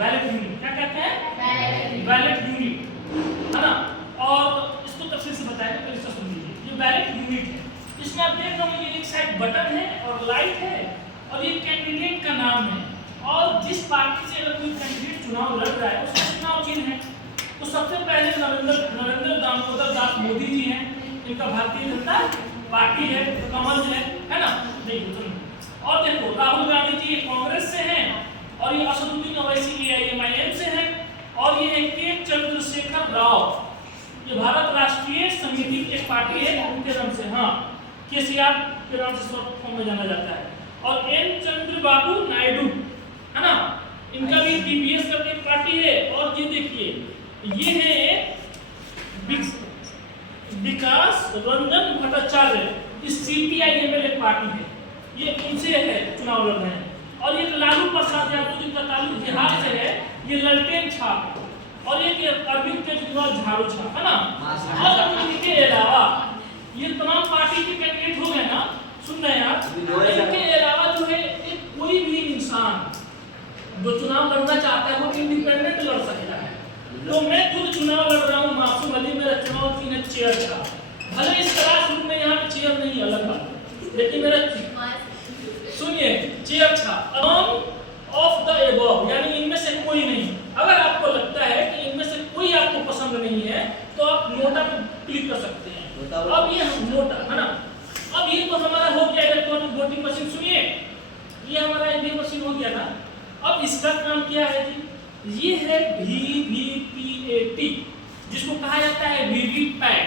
Valid unit. क्या कहते हैं? वैलिड यूनिट, है ना। और इसको तफसील से बताएंगे, तो इसको सुन लीजिए। ये वैलिड यूनिट है। इसमें आप देख रहे हो एक साइड बटन है और लाइट है, और ये कैंडिडेट का नाम है, और जिस पार्टी से अगर कोई कैंडिडेट चुनाव लड़ रहा है उसका चुनाव चिन्ह है। तो सबसे पहले नरेंद्र दामोदर दास मोदी जी हैं, इनका भारतीय जनता पार्टी है, तो कमल है ना। नहीं, और देखो राहुल गांधी जी कांग्रेस से हैं, और ये असदुद्दीन ओवैसी AIMIM से हैं, और ये के चंद्रशेखर राव, ये भारत राष्ट्रीय समिति की एक पार्टी है, उनके नाम से, हाँ, KCR के नाम से शॉर्ट फॉर्म में जाना जाता है। और N चंद्रबाबू नायडू, है ना, इनका भी TPS करके एक पार्टी है। और ये देखिए, ये है विकास रंजन भट्टाचार्य, इस CPIML एक पार्टी है, ये इनसे है चुनाव लड़ रहे हैं। और ये लालू प्रसाद यादव जिनका ताल्लुक बिहार से है, ये ललटेन छाप, और एक अरविंद केजरीवाल झाड़ू छाप, है ना। और इनके अलावा ये तमाम पार्टी के कैंडिडेट हो गए ना, सुन रहे हैं आप। इनके अलावा जो है एक कोई भी इंसान जो चुनाव लड़ना चाहता है वो इंडिपेंडेंट लड़ सकता है। तो मैं खुद चुनाव लड़ रहा हूँ, मासूम अली, मेरा चुनाव चिन्ह चेयर था। भले इस क्लासरूम में यहाँ पे चेयर नहीं, अलग बात, लेकिन मेरा सुनिए चेयर था। ऑफ द एबव, यानी इनमें से कोई नहीं। अगर आपको लगता है कि इनमें से कोई आपको पसंद नहीं है, तो आप नोटा पे क्लिक कर सकते हैं। अब ये नोटा, है ना। अब ये तो हमारा हो गया इलेक्ट्रॉनिक वोटिंग मशीन। सुनिए, ये हमारा ईवीएम मशीन हो गया ना। अब इसका काम क्या है जी? ये है VVPAT, जिसको कहा जाता है वीवीपैट,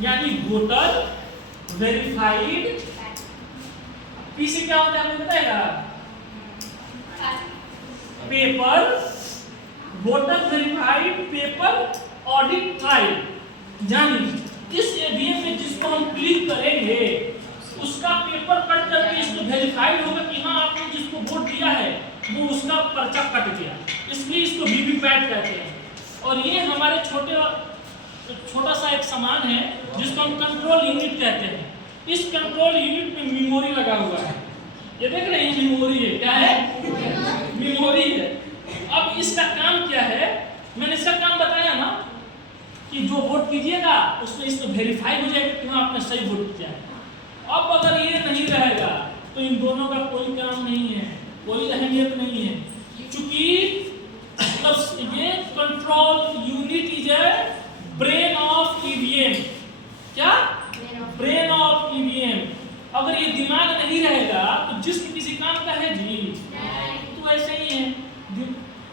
यानी वोटर वेरीफाइड। पीसी क्या होता है आपको बताएगा? Paper voter verified paper audit trial, यानी इस ईवीएम में जिसको हम क्लिक करेंगे उसका पेपर कट करके इसको वेरीफाइड होगा कि हाँ आपने जिसको वोट दिया है वो उसका पर्चा कट गया, इसलिए इसको वीवीपैट कहते हैं। और ये हमारे छोटा सा एक सामान है जिसको हम कंट्रोल यूनिट कहते हैं। इस कंट्रोल यूनिट में मेमोरी लगा हुआ है, ये देख रहे हैं, मेमोरी है। क्या है? मेमोरी है। अब इसका काम क्या है? मैंने इसका काम बताया ना कि जो वोट कीजिएगा उसमें इसको वेरीफाई हो जाएगा कि हाँ आपने सही वोट किया है। अब अगर ये नहीं रहेगा तो इन दोनों का कोई काम नहीं है, कोई अहमियत नहीं है, क्योंकि ये control unit is a brain of EVM. क्या? Brain of EVM. अगर ये दिमाग नहीं रहेगा तो जिस्म किसी काम का है जी? तो ऐसे ही है।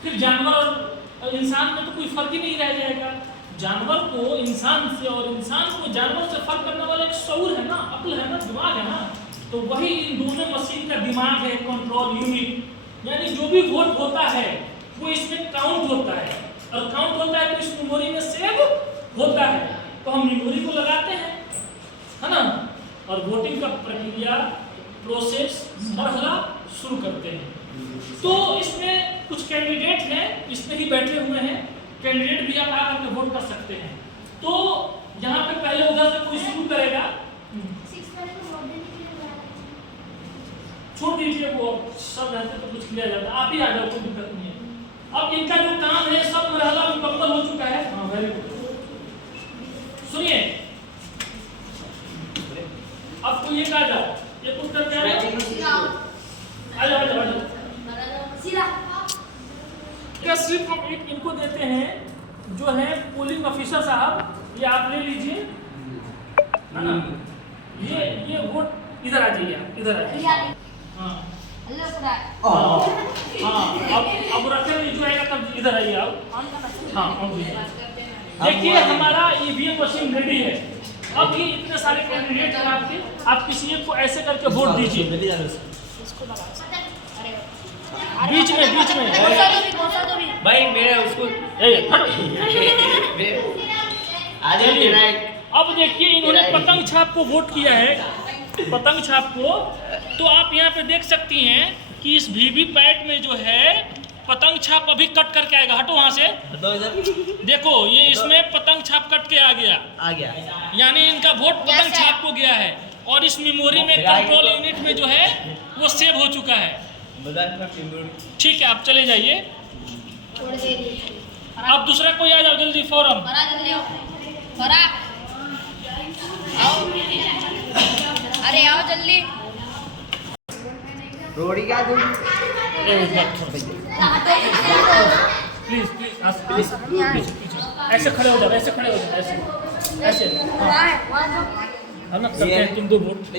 फिर जानवर और इंसान में तो कोई फर्क ही नहीं रह जाएगा। जानवर को इंसान से और इंसान को जानवर से फर्क करने वाला एक शऊर है ना, अक्ल है ना, दिमाग है ना। तो वही इन दोनों मशीन का दिमाग है, कंट्रोल यूनिट। यानी जो भी वोट होता है वो इसमें काउंट होता है, और काउंट होता है तो इस मेमोरी में सेव होता है। तो हम मेमोरी को लगाते हैं, है ना, और वोटिंग का प्रक्रिया प्रोसेस मरहला शुरू करते हैं। तो इसमें कुछ कैंडिडेट हैं, इसमें ही बैठे हुए हैं। कैंडिडेट भी आप आकर के वोट कर सकते हैं। तो यहाँ पे पहले उधर से कोई शुरू करेगा, छोड़ दीजिए, वो सब रहते तो कुछ किया जाता। आप ही आ जाओ, कोई दिक्कत नहीं है। अब इनका जो काम है सब मरहला मुकम्मल हो चुका है। हाँ, वेरी गुड। सुनिए, अब कोई एक आ जाओ, ये कुछ करके आ जाओ, आ जाओ। क्या सिर्फ हम एक इनको देते हैं जो है पोलिंग ऑफिसर साहब, ये आप ले लीजिए, है ना। ये वोट इधर आ जाइए, इधर आ जाइए। हाँ अब रखें जो आएगा तब इधर आइए आप। हाँ, देखिए हमारा ईवीएम मशीन रेडी है। अब ये इतने सारे कैंडिडेट हैं आपके, आप किसी एक को ऐसे करके वोट दीजिए बीच में भाई मेरा उसको अब देखिए इन्होंने पतंग छाप को वोट किया है, पतंग छाप को। तो आप यहाँ पे देख सकती हैं कि इस वीवीपैट में जो है पतंग छाप अभी कट करके आएगा। हटो वहाँ से, देखो ये इसमें पतंग छाप कट के आ गया, यानी इनका वोट पतंग छाप को गया है। और इस मेमोरी में कंट्रोल यूनिट में जो है वो सेव हो चुका है। ठीक है, आप चले जाइए। अब दूसरा कोई आ जाओ जल्दी फॉरम। फरा जल्दी आओ, फरा आओ, अरे आओ जल्दी। रोड़ी क्या दूँ? प्लीज प्लीज ऐसे खड़े हो जाओ, ऐसे खड़े हो जाओ, ऐसे ऐसे। हम ना करते हैं तुम दो वोट।